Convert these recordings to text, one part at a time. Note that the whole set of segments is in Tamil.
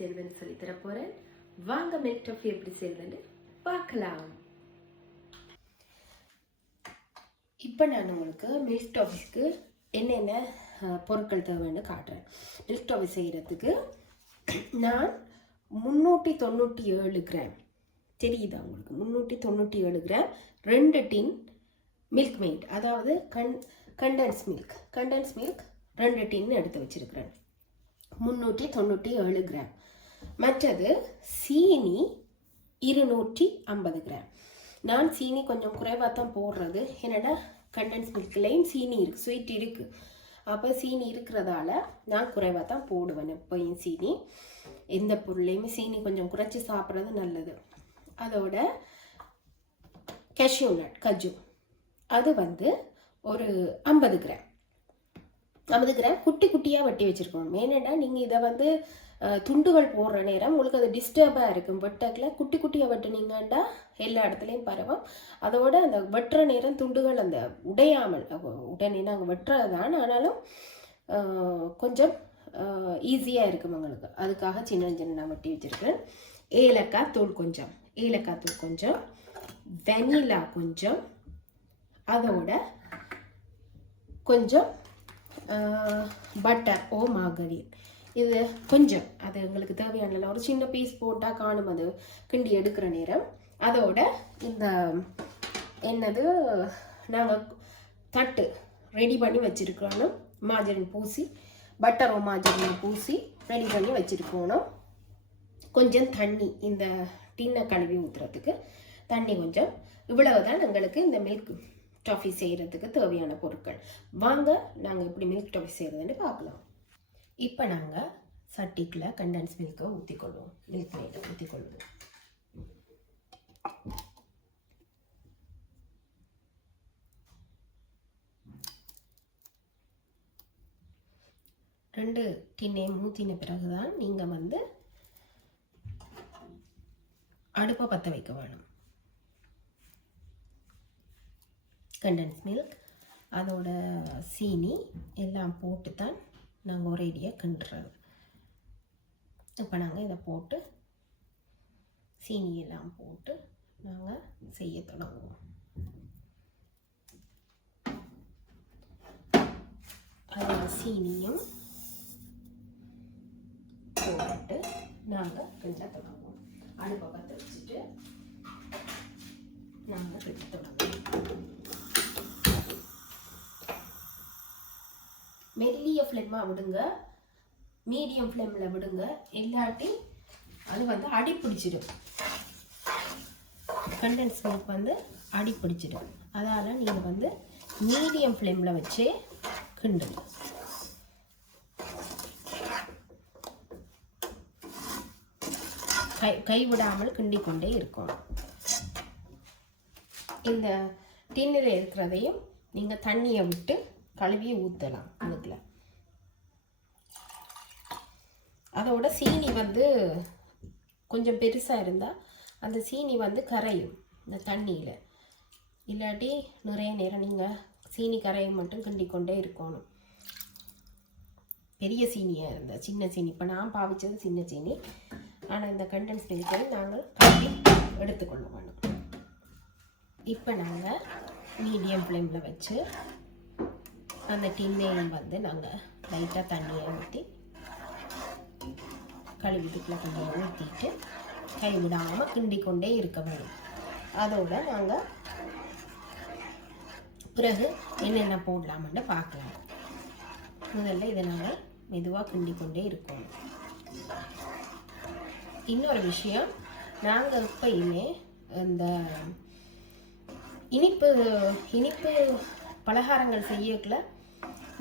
செய்வதுன்னு சொல்லி தர போறேன். வாங்க மில்க் டாஃபி எப்படி செய்வதுன்னு பார்க்கலாம். இப்போ நான் உங்களுக்கு மில்க் டாஃபிக்கு என்னென்ன பொருட்கள் தேவைன்னு காட்டுறேன். மில்க் டாஃபி செய்கிறதுக்கு நான் 397 கிராம், தெரியுதா உங்களுக்கு? 397 கிராம் 2 டின் மில்க் மெய்ட், அதாவது கண்டென்ஸ் மில்க் 2 டின் எடுத்து வச்சிருக்கிறேன். 397 கிராம். மற்றது சீனி 250 கிராம். நான் சீனி கொஞ்சம் குறைவாக தான் போடுறது, என்னடா கண்டென்ஸ் மில்க்லேயும் சீனி இருக்குது, ஸ்வீட் இருக்குது. அப்போ சீனி இருக்கிறதால நான் குறைவாக தான் போடுவேன். எப்போயும் சீனி, எந்த பொருளையுமே சீனி கொஞ்சம் குறைச்சி சாப்பிட்றது நல்லது. அதோட கேஷ்யூ நட், கஜு, அது ஒரு 50 கிராம். 50 கிராம் குட்டி குட்டியாக வெட்டி வச்சுருக்கோம். ஏன்னா நீங்கள் இதை துண்டுகள் போடுற நேரம் உங்களுக்கு அது டிஸ்டர்பாக இருக்கும். வெட்டக்கில் குட்டி குட்டியாக வெட்டினீங்கன்னா எல்லா இடத்துலையும் பரவும். அதோட அந்த வெட்டுற நேரம் துண்டுகள் அந்த உடையாமல், உடனே நாங்கள் வெட்டுறது தான், ஆனாலும் கொஞ்சம் ஈஸியாக இருக்கும் உங்களுக்கு. அதுக்காக சின்ன சின்ன நான் வெட்டி வச்சுருக்கேன். ஏலக்காய் தூள் கொஞ்சம், வெனிலா கொஞ்சம், அதோட கொஞ்சம் பட்டர் ஓ மார்கரின், இது கொஞ்சம், அது எங்களுக்கு தேவையான ஒரு சின்ன பீஸ் போட்டால் காணும் அது கிண்டி எடுக்கிற நேரம். அதோட இந்த என்னது நாங்கள் தட்டு ரெடி பண்ணி வச்சுருக்கணும், மார்ஜரின் பூசி, பட்டர் ஓ மார்ஜரின் பூசி ரெடி பண்ணி வச்சுருக்கணும். கொஞ்சம் தண்ணி, இந்த டின்னை கழுவி ஊற்றுறதுக்கு தண்ணி கொஞ்சம். இவ்வளவுதான் எங்களுக்கு இந்த மில்க் டாஃபி செய்கிறதுக்கு தேவையான பொருட்கள். வாங்க நாங்கள் எப்படி மில்க் டாஃபி செய்கிறதுன்னு பார்க்கலாம். இப்போ நாங்கள் சட்டிக்குள்ள கண்டென்ஸ் மில்கை ஊற்றிக்கொள்வோம், மில்க் மெய்டை ஊற்றிக்கொள்வோம். ரெண்டு டின்னையும் ஊற்றின பிறகுதான் நீங்கள் அடுப்பை பற்ற வைக்க வேணும். கண்டென்ஸ் மில்க் அதோட சீனி எல்லாம் போட்டு தான் நாங்கள் ஒரேடியாக கிண்டுறது. இப்போ நாங்கள் இதை போட்டு சீனி எல்லாம் போட்டு நாங்கள் செய்ய தொடங்குவோம். அதோட சீனியும் போட்டு நாங்கள் கிண்ட தொடங்குவோம். அடுப்பை பற்ற வச்சுட்டு நாங்கள் கிண்ட தொடங்குவோம். மெல்லிய ஃப்ளேமாக விடுங்க, மீடியம் ஃப்ளேமில் விடுங்க, இல்லாட்டி அது அடி பிடிச்சிடும். கண்டென்ஸ் மில்க் அடி பிடிச்சிடும். அதால் நீங்கள் மீடியம் ஃப்ளேமில் வச்சே கிண்டுங்க. கைவிடாமல் கிண்டிக்கொண்டே இருக்கணும். இந்த டின்னில் இருக்கிறதையும் நீங்கள் தண்ணியை விட்டு கழுவி ஊற்றலாம் அதுக்குள்ள. அதோட சீனி கொஞ்சம் பெருசாக இருந்தால் அந்த சீனி கரையும் இந்த தண்ணியில். இல்லாட்டி நிறைய நேரம் நீங்கள் சீனி கரையை மட்டும் கிண்டிக்கொண்டே இருக்கணும். பெரிய சீனியாக இருந்தால், சின்ன சீனி, இப்போ நான் பாவிச்சது சின்ன சீனி, ஆனால் இந்த கண்டென்ஸ் மில்கை நாங்கள் கழுவி எடுத்துக்கொள்ள வேணும். இப்போ நாங்கள் மீடியம் ஃப்ளேமில் வச்சு அந்த டின்னையும் நாங்கள் லைட்டாக தண்ணியை ஊற்றி கழுவிட்டுக்குள்ள கொஞ்சம் ஊற்றிட்டு கைவிடாமல் கிண்டிக்கொண்டே இருக்க வேணும். அதோட நாங்கள் பிறகு என்னென்ன போடலாம்னு பார்க்கலாம். முதல்ல இதை நாங்கள் மெதுவாக கிண்டிக்கொண்டே இருக்கணும். இன்னொரு விஷயம், நாங்கள் எப்பயுமே இந்த இனிப்பு பலகாரங்கள் செய்யக்குள்ள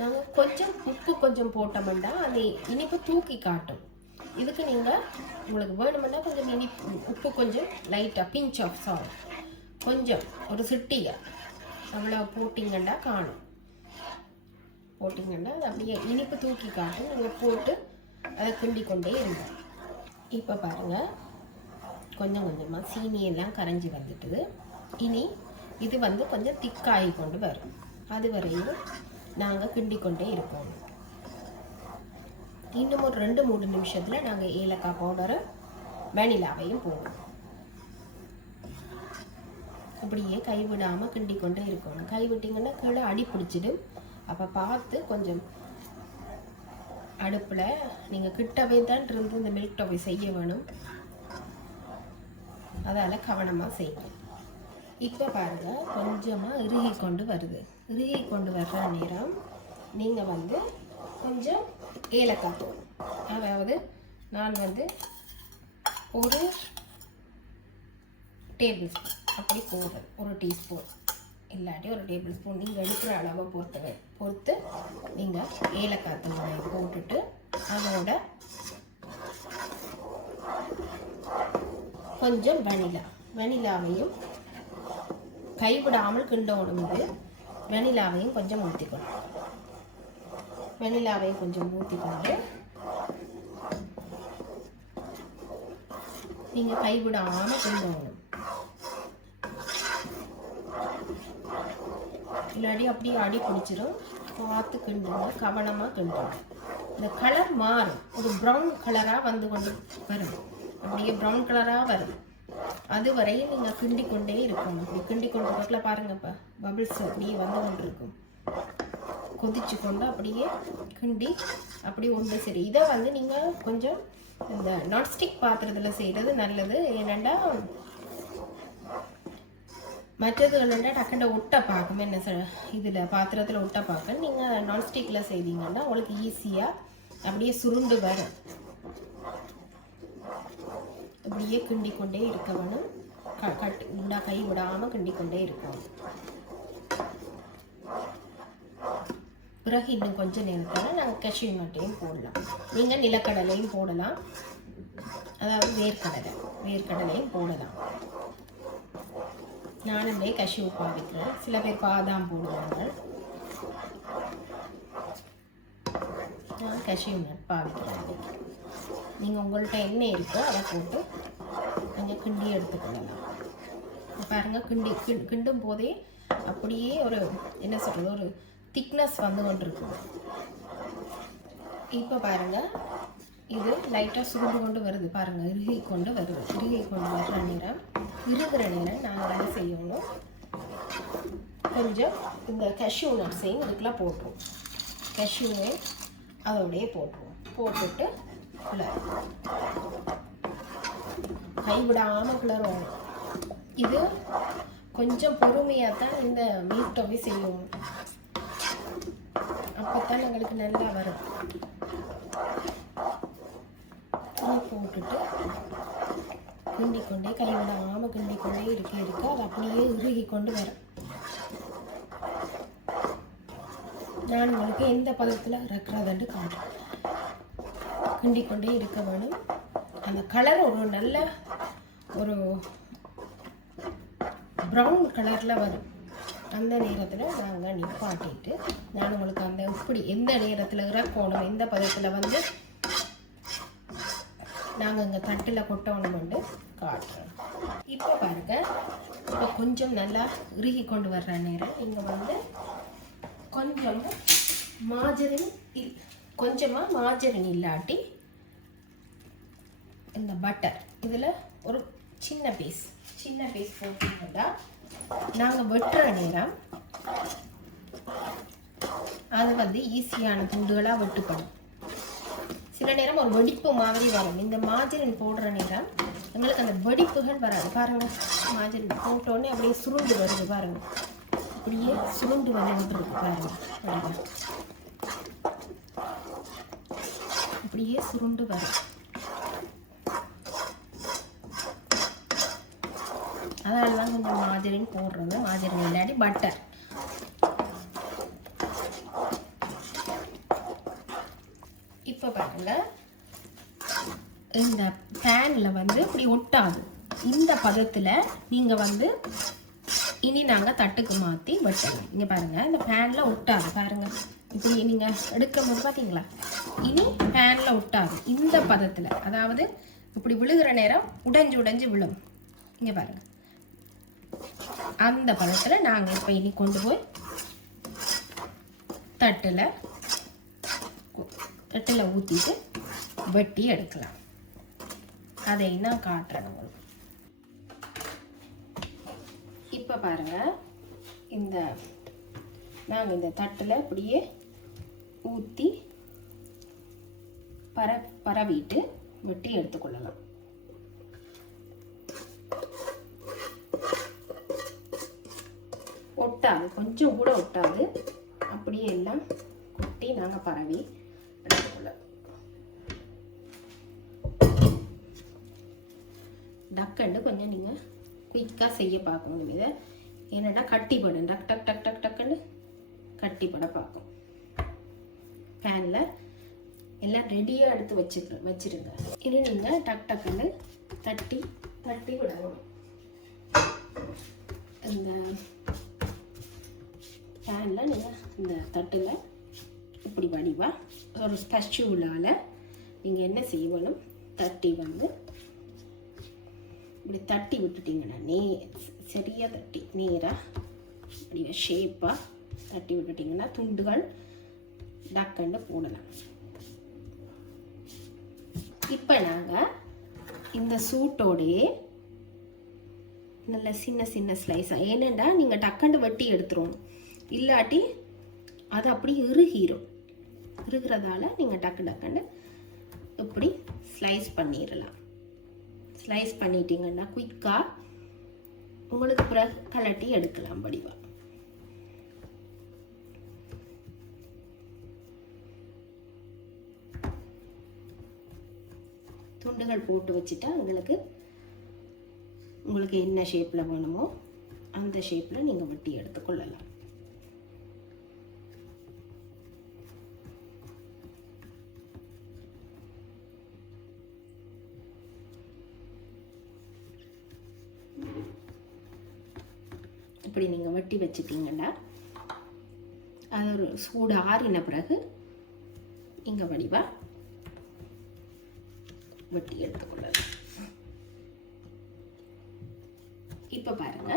நாங்கள் கொஞ்சம் உப்பு கொஞ்சம் போட்டோம்னா அது இனிப்பு தூக்கி காட்டும். இதுக்கு நீங்கள் உங்களுக்கு வேணுமென்னா கொஞ்சம் உப்பு கொஞ்சம் லைட்டாக பிஞ்ச் ஆஃப் சால்ட் கொஞ்சம் ஒரு சிட்டிகை அவ்வளோ போட்டிங்கன்னா காணும். போட்டிங்கன்னா அது அப்படியே இனிப்பு தூக்கி காட்டும். நீங்கள் போட்டு அதை கிண்டிக்கொண்டே இருந்தோம். இப்போ பாருங்கள், கொஞ்சம் கொஞ்சமாக சீனியெல்லாம் கரைஞ்சி வந்துட்டுது. இனி இது கொஞ்சம் திக்காகி கொண்டு வரும். அது வரையும் நாங்கள் கிண்டிக்கொண்டே இருக்கோம். இன்னும் ஒரு 2-3 நிமிஷத்தில் நாங்கள் ஏலக்காய் பவுடரை வெனிலாவையும் போடுவோம். அப்படியே கைவிடாமல் கிண்டி கொண்டே இருக்கணும். கைவிட்டிங்கன்னா கீழே அடி பிடிச்சிடும். அப்போ பார்த்து கொஞ்சம் அடுப்பில் நீங்கள் கிட்டவே தான் இருந்து இந்த மில்க் டோஃபி செய்ய வேணும். அதால் கவனமாக செய்யணும். இப்போ பாருங்கள், கொஞ்சமாக இறுகி கொண்டு வருது. இறுகி கொண்டு வர்ற நேரம் நீங்கள் வந்து கொஞ்சம் ஏலக்காய் தூள், அதாவது நான் வந்து ஒரு டேபிள் ஸ்பூன் அப்படி போடுறேன். ஒரு டீஸ்பூன் இல்லாட்டி ஒரு டேபிள் ஸ்பூன் நீங்கள் எடுக்கிற அளவை பொறுத்து நீங்கள் ஏலக்காய் தூளை போட்டுட்டு அதோட கொஞ்சம் வெனிலாவையும் கைவிடாமல் கிண்டோடும். இது வெனிலாவையும் கொஞ்சம் ஊற்றிக்கணும். வெனிலாவையும் கொஞ்சம் ஊற்றிக்கொண்டு நீங்கள் கைவிடாமல் கிண்டோணும். இல்லாட்டி அப்படியே அடி பிடிச்சிடும். பார்த்து கிண்டுங்க, கவனமாக கிண்டணும். இந்த கலர் மாறும், ஒரு ப்ரௌன் கலராக வந்து கொண்டு வரும். அப்படியே ப்ரௌன் கலராக வரும். அது வரையும் நீங்கள் கிண்டி கொண்டே இருக்கணும். அப்படி கிண்டி கொண்டு பக்கத்தில் பாருங்கப்பா, பபிள்ஸ் அப்படியே வந்து கொண்டு இருக்கும். கொதிச்சு கொண்டு அப்படியே கிண்டி அப்படி ஒன்று சரி. இதை வந்து நீங்கள் கொஞ்சம் இந்த நான்ஸ்டிக் பாத்திரத்தில் செய்கிறது நல்லது. ஏனெண்டா மற்றதுகள்னா டக்குண்ட ஒட்ட பார்க்கும். என்ன சார் இதில் பாத்திரத்தில் ஒட்ட பார்க்க நீங்கள் நான்ஸ்டிக்கில் செய்தீங்கன்னா உங்களுக்கு ஈஸியாக அப்படியே சுருண்டு வரும். அப்படியே கிண்டி கொண்டே இருக்க வேணும். கை விடாமல் கிண்டி கொண்டே இருக்கணும். பிறகு இன்னும் கொஞ்சம் நேரத்தில் நாங்கள் கஷ்யூ நட்டையும் போடலாம். நீங்கள் நிலக்கடலையும் போடலாம், அதாவது வேர்க்கடலையும் போடலாம். நானுமே கஷ்யூ பாவிக்கிறேன். சில பேர் பாதாம் போடுவாங்க. நான் கஷ்யூ நட் பாவிக்கிறேன். நீங்கள் உங்கள்கிட்ட என்ன இருக்கோ அதை போட்டு கொஞ்சம் கிண்டி எடுத்துக்கொள்ளலாம். பாருங்கள், கிண்டும் போதே அப்படியே ஒரு என்ன சொல்கிறது, ஒரு திக்னஸ் வந்து கொண்டு இருக்கும். இப்போ பாருங்கள், இது லைட்டாக சுருண்டு கொண்டு வருது. பாருங்கள், இறுகி கொண்டு வருது. இறுகி கொண்டு வர்ற நேரம், இருக்கிற நேரம் நாங்கள் என்ன செய்யணும், கொஞ்சம் இந்த கஷ்யூ நட்ஸையும் இதுக்கெல்லாம் போட்டுருவோம். கஷ்யூவை அதோடையே போட்டுட்டு கைவிடாமல் கிளறுவோம். இது கொஞ்சம் பொறுமையாக தான் இந்த மில்க் டோஃபி செய்வோம். அப்போத்தான் எங்களுக்கு நல்லா வரும். போட்டுட்டு கிண்டிக்கொண்டே கைவிடாமல் கிண்டிக்கொண்டே இருக்க அது அப்படியே இறுகி கொண்டு வரும். நான் உங்களுக்கு எந்த பதத்தில் இறக்குறதுன்னு காட்டுறேன். கிண்டிக்கொண்டே இருக்க வேணும். அந்த கலர் ஒரு நல்ல ஒரு ப்ரௌன் கலரில் வரும். அந்த நேரத்தில் நாங்கள் நிப்பாட்டிட்டு நான் உங்களுக்கு அந்த இப்படி எந்த நேரத்தில் இறக்கணும், எந்த பதத்தில் வந்து நாங்கள் இங்கே தட்டில் கொட்டணும்னு காட்டுறோம். இப்போ பாருங்கள், இப்போ கொஞ்சம் நல்லா இறுகி கொண்டு வர்ற நேரம் இங்கே வந்து கொஞ்சமாக மாஜரின் இல்லாட்டி இந்த பட்டர் இதில் ஒரு சின்ன பீஸ் போட்டுக்கிட்டா நாங்கள் வெட்டுற நேரம் அது வந்து ஈஸியான துண்டுகளாக வெட்டுப்படும். சில நேரம் ஒரு வெடிப்பு மாதிரி வரும். இந்த மாஜரின் போடுற நேரம் எங்களுக்கு அந்த வெடிப்புகள் வராது. பாருங்கள், மாஜரின் போட்டோன்னே அப்படியே சுருண்டு வருது. பாருங்கள், அப்படியே சுருண்டு வந்துருக்கு. பாருங்கள், அப்படியே சுருண்டு வரும். அதனால தான் கொஞ்சம் மாஜரின் போடுறது. மாஜரின் இல்லாட்டி பட்டர். இப்போ பாருங்க, இந்த பேனில் வந்து இப்படி ஒட்டாது. இந்த பதத்தில் நீங்கள் வந்து இனி நாங்கள் தட்டுக்கு மாற்றி வெட்டலாம். இங்கே பாருங்கள், இந்த பேனில் ஒட்டாது. பாருங்கள், இப்படி நீங்கள் எடுக்கும் போது பார்த்தீங்களா, இனி பேனில் ஒட்டாது. இந்த பதத்தில், அதாவது இப்படி விழுகிற நேரம் உடைஞ்சு விழும். இங்கே பாருங்கள், அந்த பதத்தில் நாங்கள் இப்போ இனி கொண்டு போய் தட்டில் தட்டில் ஊற்றிட்டு வெட்டி எடுக்கலாம். அதை நான் காட்டுறேன் உங்களுக்கு. இப்போ பாருங்கள், நாங்கள் இந்த தட்டில் இப்படியே ஊற்றி பரவிட்டு வெட்டி எடுத்துக்கொள்ளலாம். ஒட்டாது, கொஞ்சம் கூட ஒட்டாது. அப்படியே எல்லாம் கொட்டி நாங்கள் பரவி எடுத்துக்கொள்ளலாம். டக்குன்னு கொஞ்சம் நீங்கள் குயிக்காக செய்ய பார்க்கணும் இதை. ஏன்னா கட்டிப்படும், டக் டக் டக் டக் டக்குன்னு கட்டிப்பட பார்க்கும். பேனில் எல்லாம் ரெடியாக எடுத்து வச்சிருங்க. இனி நீங்கள் டக் டக்குன்னு தட்டி விடணும். இந்த பேனில் நீங்கள் இந்த தட்டில் இப்படி வடிவாக ஒரு ஸ்பெஷுவலால் நீங்கள் என்ன செய்யணும், தட்டி இப்படி தட்டி விட்டுட்டிங்கன்னா சரியாக தட்டி நேராக இப்படி ஷேப்பாக தட்டி விட்டுட்டிங்கன்னா துண்டுகள் டக்குன்னு போடலாம். இப்போ நாங்கள் இந்த சூட்டோடையே நல்ல சின்ன சின்ன ஸ்லைஸாக, ஏனெண்டா நீங்கள் டக்குன்னு வெட்டி எடுத்துருவோம், இல்லாட்டி அது அப்படி இறுகிறதால நீங்கள் டக்குன்னு இப்படி ஸ்லைஸ் பண்ணிடலாம். ஸ்லைஸ் பண்ணிட்டீங்கன்னா குயிக்காக உங்களுக்கு பிறகு கலட்டி எடுக்கலாம் வடிவா. துண்டுகள் போட்டு வச்சுட்டா உங்களுக்கு என்ன ஷேப்பில் வேணுமோ அந்த ஷேப்பில் நீங்கள் வெட்டி எடுத்துக்கொள்ளலாம். இப்படி நீங்கள் வெட்டி வச்சுட்டீங்கன்னா அது ஒரு சூடு ஆறின பிறகு இங்கே வடிவாக வெட்டி எடுத்துக்கொள்ளலாம். இப்போ பாருங்க,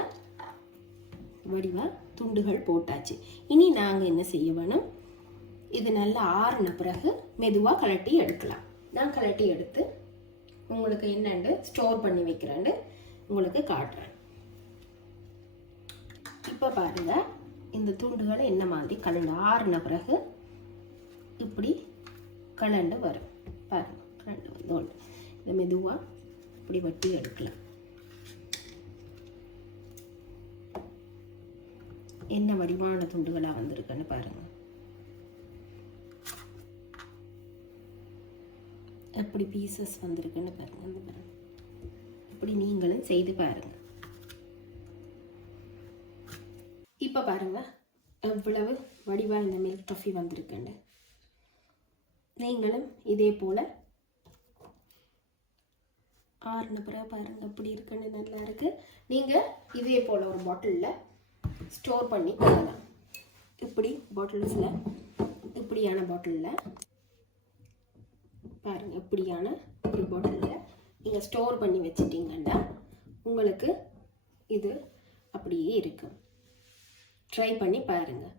வடிவாக துண்டுகள் போட்டாச்சு. இனி நாங்கள் என்ன செய்ய வேணும், இது நல்லா ஆறின பிறகு மெதுவாக கலட்டி எடுக்கலாம். நான் கலட்டி எடுத்து உங்களுக்கு என்னண்டு ஸ்டோர் பண்ணி வைக்கிறேன்னு உங்களுக்கு காட்டுறேன். இப்போ பாருங்க, இந்த துண்டுகளை என்ன மாதிரி கலண்டு ஆறின பிறகு இப்படி கலண்டு வரும். பாருங்க, கலண்டு வந்து இதை மெதுவாக இப்படி வெட்டி எடுக்கலாம். என்ன வடிவான துண்டுகளாக வந்திருக்குன்னு பாருங்க. எப்படி பீசஸ் வந்திருக்குன்னு பாருங்க. அந்த பாருங்க, இப்படி நீங்களும் செய்து பாருங்க. இப்போ பாருங்க எவ்வளவு வடிவாக இந்த மில்க் டஃபி வந்திருக்குன்னு. நீங்களும் இதே போல் ஆறுன பிறகு பாருங்க எப்படி இருக்குன்னு, நல்லா இருக்கு. நீங்கள் இதே போல் ஒரு பாட்டிலில் ஸ்டோர் பண்ணி கொள்ளலாம். இப்படி பாட்டில்ஸில், இப்படியான பாட்டிலில் பாருங்க, இப்படியான ஒரு பாட்டிலில் நீங்கள் ஸ்டோர் பண்ணி வச்சிட்டிங்கன்னா உங்களுக்கு இது அப்படியே இருக்கும். ட்ரை பண்ணி பாருங்கள்.